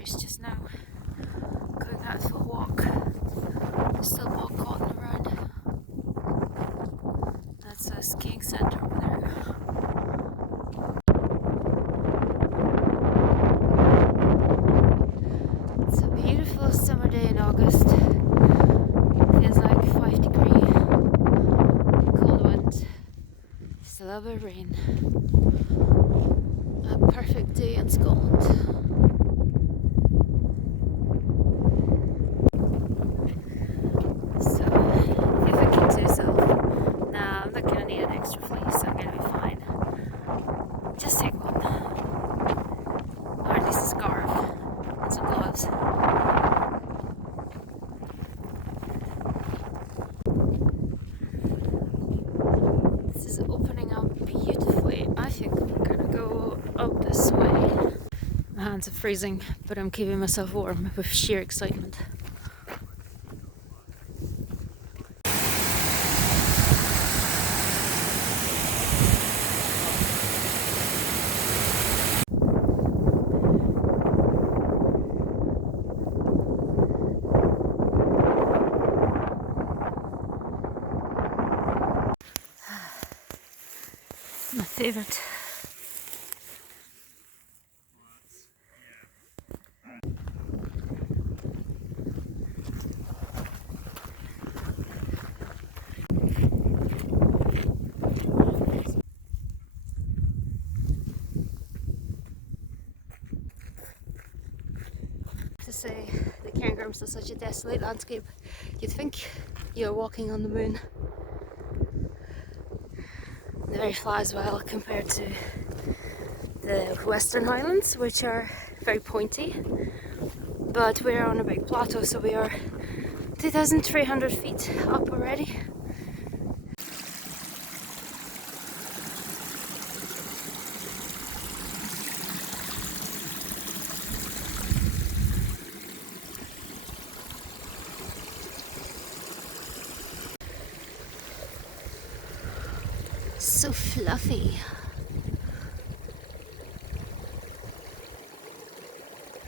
Corries just now, going out for a walk. There's still bog cotton around. That's a skiing centre over there. It's a beautiful summer day in August. Feels like 5 degrees, cold wind, still a bit of rain. A perfect day in Scotland. So, if you're thinking to yourself, nah, I'm not gonna need an extra fleece, I'm gonna be fine. Just take one. Or at least a scarf and some gloves. This is opening up beautifully. I think we're gonna go up this way. My hands are freezing, but I'm keeping myself warm with sheer excitement. My favourite. To say the Cairngorms is such a desolate landscape, you'd think you're walking on the moon. They're very flat as well compared to the Western Highlands, which are very pointy. But we're on a big plateau, so we are 2,300 feet up already. So fluffy.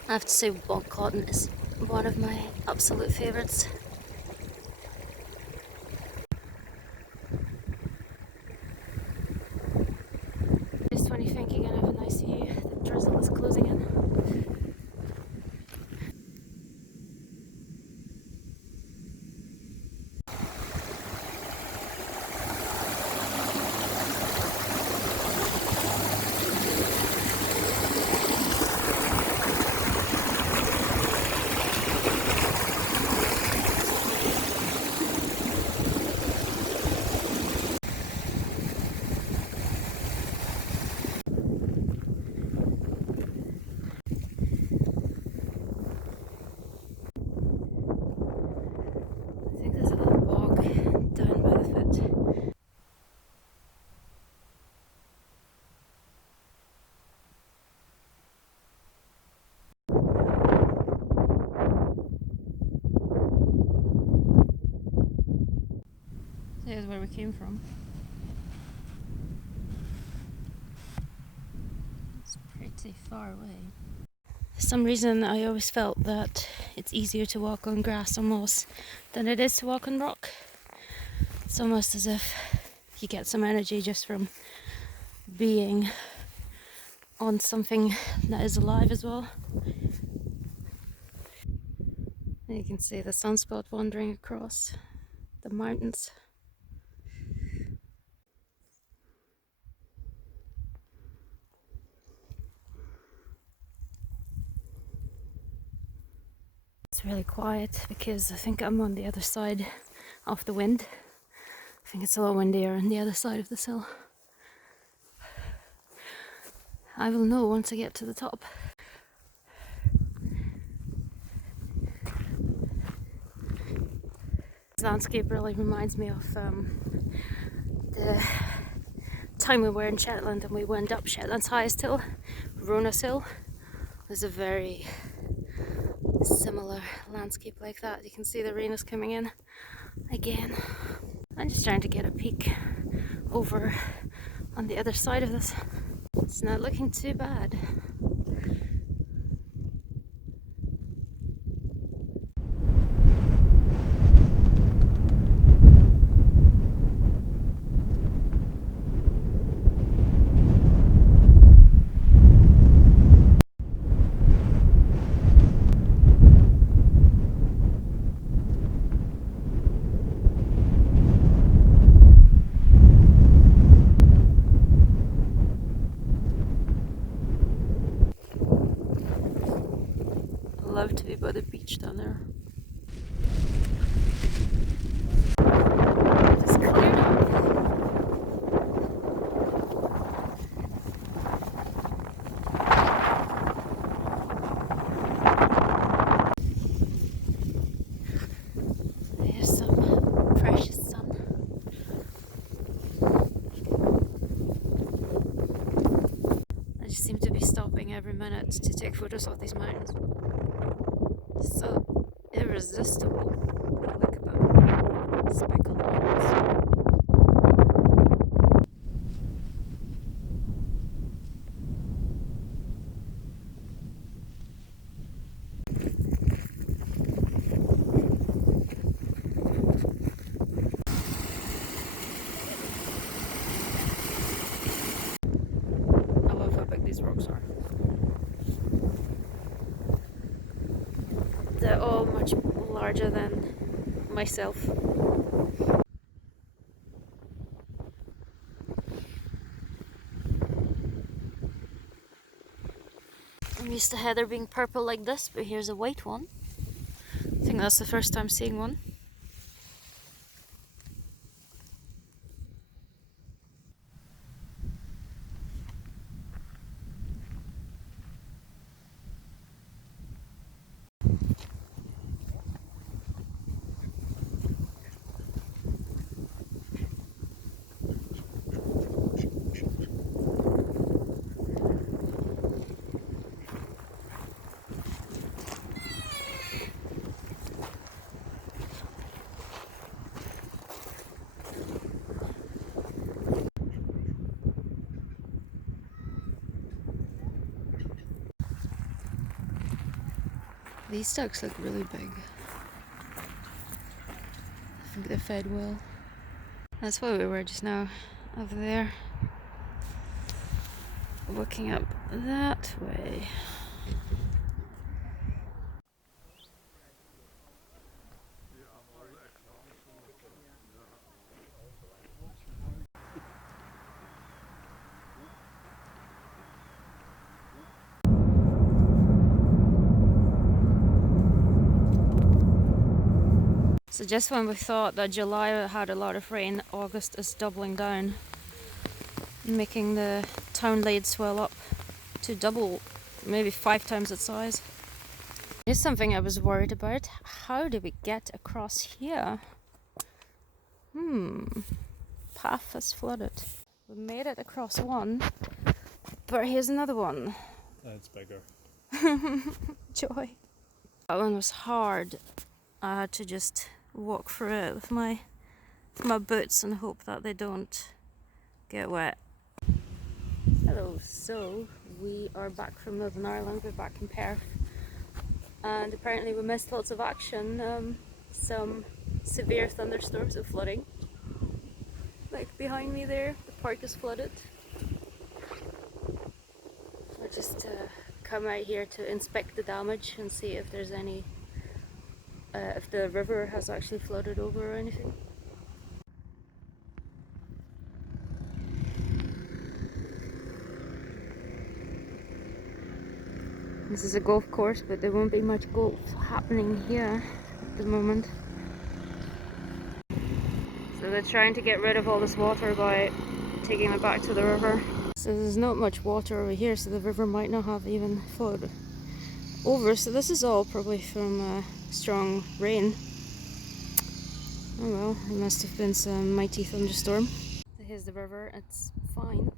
I have to say, bog cotton is one of my absolute favourites. Just when you think you're gonna have a nice view, the drizzle is closing in. I think there's a little bog down by the foot. Here's where we came from. It's pretty far away. For some reason I always felt that it's easier to walk on grass or moss than it is to walk on rock. It's almost as if you get some energy just from being on something that is alive as well. And you can see the sunspot wandering across the mountains. It's really quiet because I think I'm on the other side of the wind. I think it's a lot windier on the other side of this hill. I will know once I get to the top. This landscape really reminds me of the time we were in Shetland and we went up Shetland's highest hill, Ronas Hill. There's a very similar landscape like that. You can see the rain is coming in again. I'm just trying to get a peek over on the other side of this. It's not looking too bad. by the beach down there. Just cleared up. There's some precious sun. I just seem to be stopping every minute to take photos of these mountains. So irresistible. Look at them. Speckled mountains. I love how big these rocks are. They're all much larger than myself. I'm used to heather being purple like this, but here's a white one. I think that's the first time seeing one. These ducks look really big. I think they're fed well. That's where we were just now, over there. Looking up that way. So just when we thought that July had a lot of rain, August is doubling down, making the town lade swell up to double, maybe 5 times its size. Here's something I was worried about. How do we get across here? Path is flooded. We made it across one, but here's another one. That's bigger. Joy. That one was hard. I had to just walk through it with my boots and hope that they don't get wet. Hello, so we are back from Northern Ireland. We're back in Perth, and apparently we missed lots of action. Some severe thunderstorms and flooding. Like behind me there, the park is flooded. I just come out here to inspect the damage and see if there's any, if the river has actually flooded over or anything. This is a golf course, but there won't be much golf happening here at the moment. So they're trying to get rid of all this water by taking it back to the river. So there's not much water over here, so the river might not have even flowed over. So this is all probably from strong rain. Oh well, it must have been some mighty thunderstorm. So here's the river. It's fine.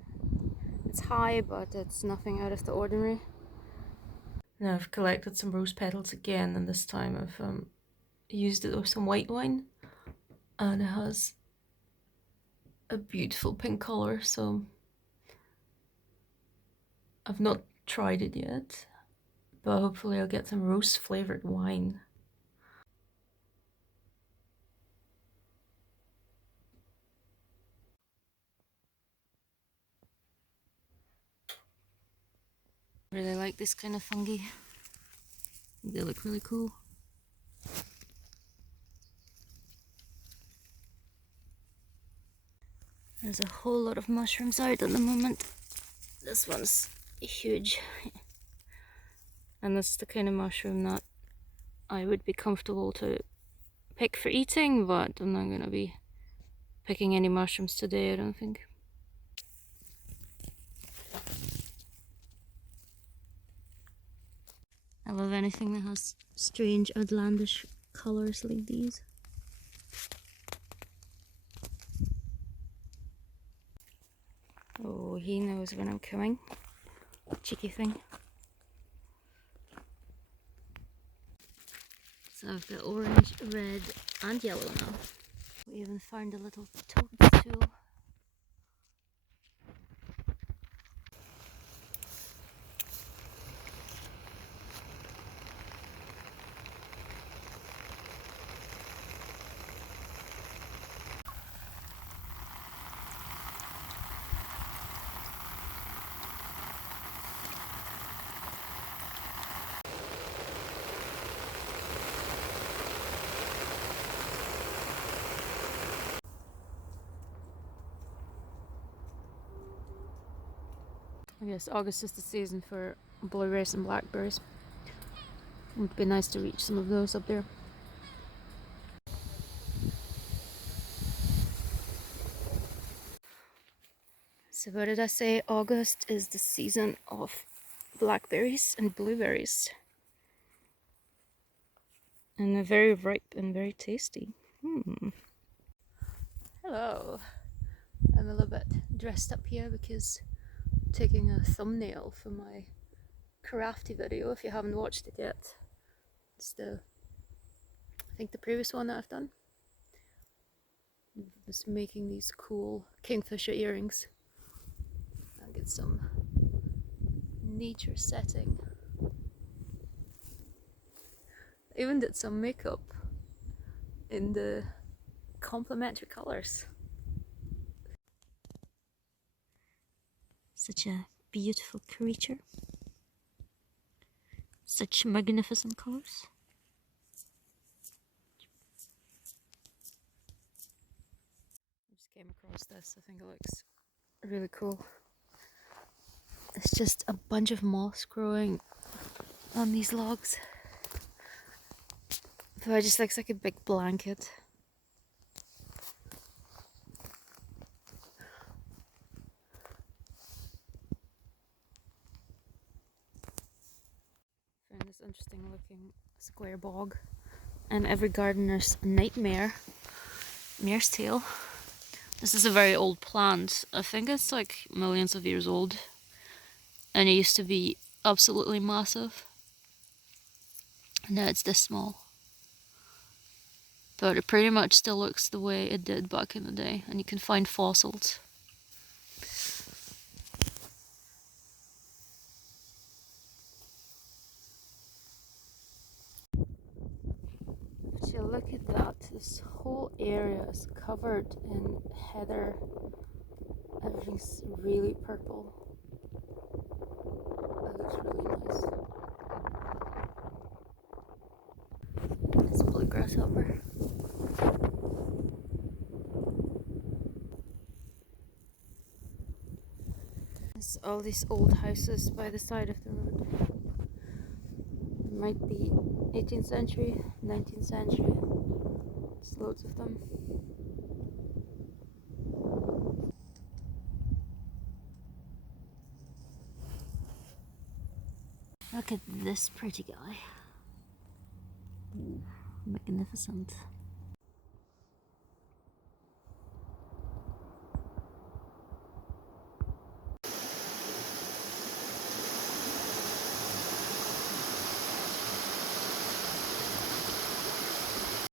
It's high, but it's nothing out of the ordinary. Now I've collected some rose petals again, and this time I've used it with some white wine, and it has a beautiful pink colour, so I've not tried it yet, but hopefully I'll get some rose flavoured wine. I really like this kind of fungi. They look really cool. There's a whole lot of mushrooms out at the moment. This one's huge. And this is the kind of mushroom that I would be comfortable to pick for eating, but I'm not gonna be picking any mushrooms today, I don't think. I love anything that has strange, outlandish colours like these. Oh, he knows when I'm coming. Cheeky thing. So I've got orange, red and yellow now. We even found a little toadstool. I guess August is the season for blueberries and blackberries. It would be nice to reach some of those up there. So what did I say? August is the season of blackberries and blueberries. And they're very ripe and very tasty. Hello. I'm a little bit dressed up here because I'm taking a thumbnail for my crafty video. If you haven't watched it yet, it's I think the previous one that I've done. I was making these cool kingfisher earrings. I'll get some nature setting. I even did some makeup in the complementary colours. Such a beautiful creature. Such magnificent colours. I just came across this. I think it looks really cool. It's just a bunch of moss growing on these logs. But it just looks like a big blanket. Found this interesting looking square bog. And every gardener's nightmare. Mare's tail. This is a very old plant. I think it's like millions of years old. And it used to be absolutely massive. Now it's this small. But it pretty much still looks the way it did back in the day. And you can find fossils. But you look at that, this whole area is covered in heather. Everything's really purple. That looks really nice. It's a blue grasshopper. There's all these old houses by the side of the road. It might be 18th century, 19th century. There's loads of them. Look at this pretty guy. Ooh, magnificent.